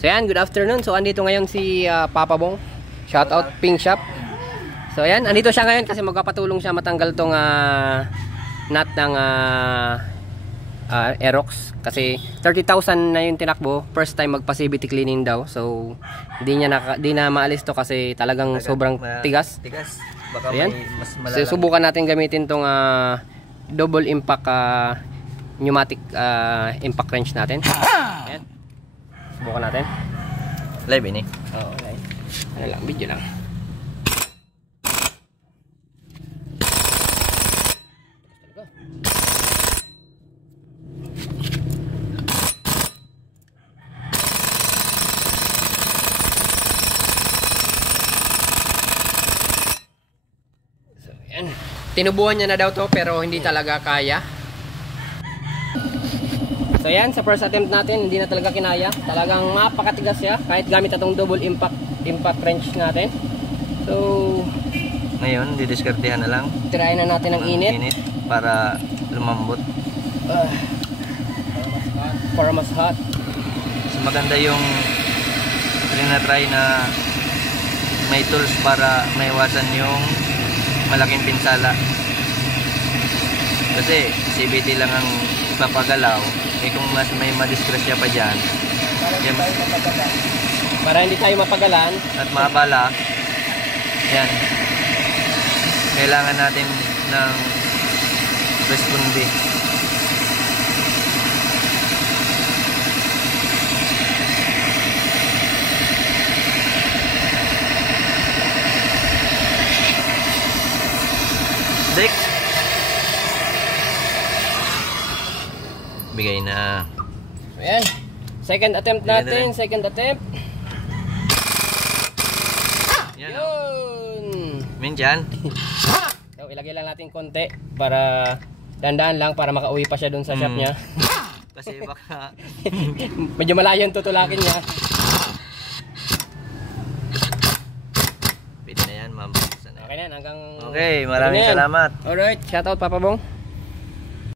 So yan, good afternoon. So andito ngayon si Papa Bong. Shout out Pink Shop. So yan, andito siya ngayon kasi magpapatulong siya matanggal tong nut ng Aerox kasi 30,000 na yung tinakbo. First time magpa CVT cleaning daw. So di na maalis to kasi talagang sobrang tigas. Baka so, yan. mas malalang. So subukan natin gamitin tong double impact pneumatic impact wrench natin. Ayan. Subukan natin. Live ini. Oo, live. Ano lang, video lang. So, ayan. Tinubuhan niya na daw to pero hindi talaga kaya. So yan, sa first attempt natin, hindi na talaga kinaya. Talagang mapakatigas siya kahit gamit itong double impact wrench natin. So ngayon, didiskartehan na lang. try na natin ang init para lumambot. Para mas hot. So maganda yung try na may tools para maiwasan yung malaking pinsala. Kasi CVT lang ang ipapagalaw. Kung mas may madiskrasya pa dyan, para hindi tayo mapagalan at maabala, yan, kailangan natin ng responde. Six. Bigay na. Ayan. Second attempt natin. Second attempt. Yan. Yun. Minjan. So, ilagay lang natin konti para dandaan lang para makauwi pa siya dun sa shop niya. Kasi baka medyo malayo yung tutulakin niya. pwede na yan, ma'am. Okay na, hanggang okay, maraming salamat. Alright, shout out Papa Bong.